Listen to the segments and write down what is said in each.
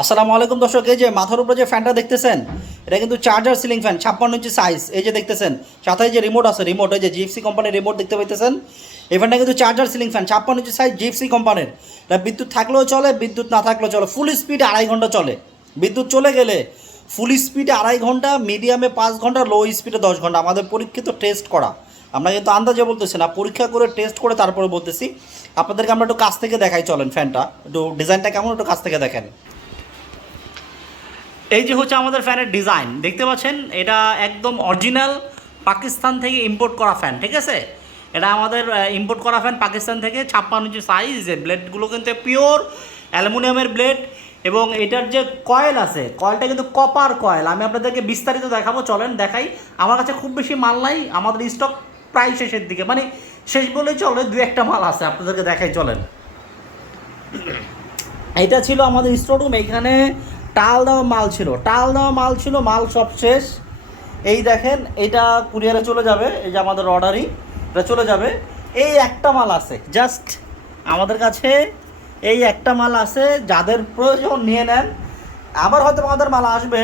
আসসালামু আলাইকুম দর্শক, এই যে মাথার উপরে যে ফ্যানটা দেখতেছেন এটা কিন্তু চার্জার সিলিং ফ্যান 56 ইঞ্চি সাইজ। এই যে দেখতেছেন সাথে যে রিমোট আছে, রিমোট এই যে জিএফসি কোম্পানির রিমোট দেখতে পাইতেছেন। এই ফ্যানটা কিন্তু চার্জার সিলিং ফ্যান 56 ইঞ্চি সাইজ, জিএফসি কোম্পানির। এটা বিদ্যুৎ থাকলেও চলে, বিদ্যুৎ না থাকলেও চলে। ফুল স্পিডে 2.5 ঘন্টা চলে। বিদ্যুৎ চলে গেলে ফুল স্পিডে 2.5 ঘন্টা, মিডিয়ামে 5 ঘন্টা, লো স্পিডে 10 ঘন্টা। আমাদের পরীক্ষিত টেস্ট করা, আমরা কিন্তু আন্দাজে বলতেছি না, পরীক্ষা করে টেস্ট করে তারপরে বলতেছি। আপনাদেরকে আমরা একটু কাছ থেকে দেখাই, চলেন ফ্যানটা একটু ডিজাইনটা কেমন একটু কাছ থেকে দেখেন। এই যে হচ্ছে আমাদের ফ্যানের ডিজাইন দেখতে পাচ্ছেন, এটা একদম অরিজিনাল পাকিস্তান থেকে ইম্পোর্ট করা ফ্যান, ঠিক আছে। এটা আমাদের ইম্পোর্ট করা ফ্যান পাকিস্তান থেকে, 56 ইঞ্চি সাইজ। ব্লেডগুলো কিন্তু পিওর অ্যালুমিনিয়ামের ব্লেড, এবং এটার যে কয়েল আছে, কয়েলটা কিন্তু কপার কয়েল। আমি আপনাদেরকে বিস্তারিত দেখাবো, চলেন দেখাই। আমার কাছে খুব বেশি মাল নাই, আমাদের স্টক প্রায় শেষের দিকে, মানে শেষ বলেই চলে, 2-1টা মাল আছে, আপনাদেরকে দেখাই চলেন। এটা ছিল আমাদের স্টোররুম, এইখানে টাল দেওয়া মাল ছিল, মাল সব শেষ। এই দেখেন, এটা কুরিয়ারে চলে যাবে, এই যে আমাদের অর্ডারই এটা চলে যাবে। এই একটা মাল আছে, জাস্ট আমাদের কাছে এই একটা মাল আছে, যাদের প্রয়োজন নিয়ে নেন। আবার হয়তো আমাদের মাল আসবে,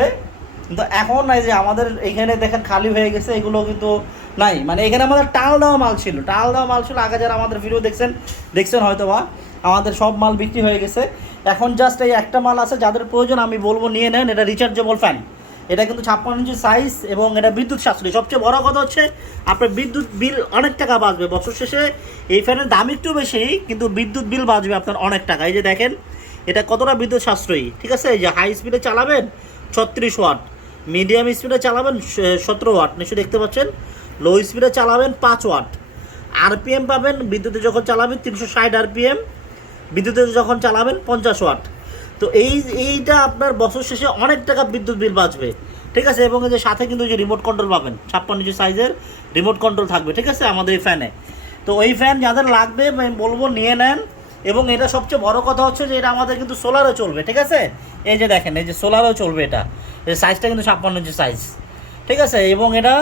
কিন্তু এখন নাই। যে আমাদের এইখানে দেখেন খালি হয়ে গেছে, এগুলো কিন্তু নাই। মানে এখানে আমাদের টাল দেওয়া মাল ছিল আগে যারা আমাদের ভিডিও দেখছেন হয়তো বা, আমাদের সব মাল বিক্রি হয়ে গেছে। এখন জাস্ট এই একটা মাল আছে, যাদের প্রয়োজন আমি বলবো নিয়ে নেন। এটা রিচার্জেবল ফ্যান, এটা কিন্তু 56 ইঞ্চি সাইজ, এবং এটা বিদ্যুৎ সাশ্রয়ী। সবচেয়ে বড় কথা হচ্ছে আপনার বিদ্যুৎ বিল অনেক টাকা বাঁচবে বছর শেষে। এই ফ্যানের দাম একটু বেশি, কিন্তু বিদ্যুৎ বিল বাঁচবে আপনার অনেক টাকা। এই যে দেখেন এটা কতটা বিদ্যুৎ সাশ্রয়ী, ঠিক আছে। এই যে হাই স্পিডে চালাবেন 36 ওয়াট, মিডিয়াম স্পিডে চালাবেন 17 ওয়াট, নিশ্চয়ই দেখতে পাচ্ছেন। লো স্পিডে চালাবেন 5 ওয়াট। আরপিএম পাবেন বিদ্যুতে যখন চালাবেন 360 আরপিএম, বিদ্যুতে যখন চালাবেন 50 ওয়াট। তো এইটা আপনার বছর শেষে অনেক টাকা বিদ্যুৎ বিল বাঁচবে, ঠিক আছে। এবং এই যে সাথে কিন্তু যে রিমোট কন্ট্রোল পাবেন, 56 ইঞ্চি সাইজের রিমোট কন্ট্রোল থাকবে, ঠিক আছে, আমাদের এই ফ্যানে। তো ওই ফ্যান যাদের লাগবে আমি বলবো নিয়ে নেন। এবং এটা সবচেয়ে বড় কথা হচ্ছে যে এটা আমাদের কিন্তু সোলারও চলবে, ঠিক আছে। এই যে দেখেন, এই যে সোলারও চলবে, এটা এই সাইজটা কিন্তু 56 ইঞ্চি সাইজ, ঠিক আছে। এবং এটা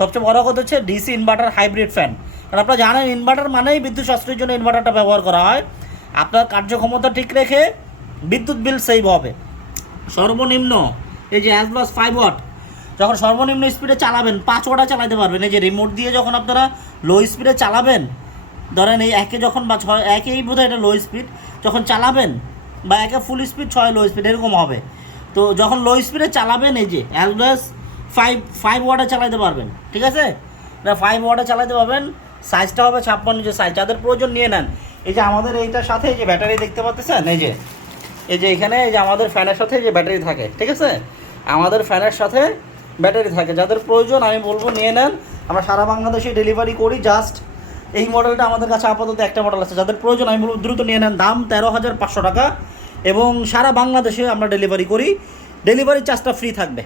সবচেয়ে বড় কথা হচ্ছে ডিসি ইনভার্টার হাইব্রিড ফ্যান। কারণ আপনারা জানেন ইনভার্টার মানেই বিদ্যুৎ সাশ্রয়ের জন্য ইনভার্টারটা ব্যবহার করা হয়। আপনার কার্যক্ষমতা ঠিক রেখে বিদ্যুৎ বিল সেভ হবে। সর্বনিম্ন এই যে +5 ওয়াট, যখন সর্বনিম্ন স্পিডে চালাবেন 5 ওয়াটে চালাতে পারবেন। এই যে রিমোট দিয়ে যখন আপনারা লো স্পিডে চালাবেন, ধরেন এই একে যখন বা 6 একেই বোধহয় এটা লো স্পিড, যখন চালাবেন বা একে ফুল স্পিড 6 লো স্পিড এরকম হবে। তো যখন লো স্পিডে চালাবেন এই যে +5 ওয়াটে চালাতে পারবেন, ঠিক আছে। এটা 5 ওয়াটে চালাতে পারবেন। সাইজটা হবে 56 ইঞ্চি সাইজ, যাদের প্রয়োজন নিয়ে নেন। এই যে আমাদের এইটার সাথে এই যে ব্যাটারি দেখতে পাচ্ছেন, এই যে এখানে এই যে আমাদের ফ্যানের সাথে যে ব্যাটারি থাকে, ঠিক আছে, আমাদের ফ্যানের সাথে ব্যাটারি থাকে। যাদের প্রয়োজন আমি বলবো নিয়ে নেন। আমরা সারা বাংলাদেশে ডেলিভারি করি। জাস্ট এই মডেলটা আমাদের কাছে আপাতত একটা মডেল আছে, যাদের প্রয়োজন আমি বলবো দ্রুত নিয়ে নেন। দাম 13,500 টাকা, এবং সারা বাংলাদেশে আমরা ডেলিভারি করি। ডেলিভারি চার্জটা ফ্রি থাকবে।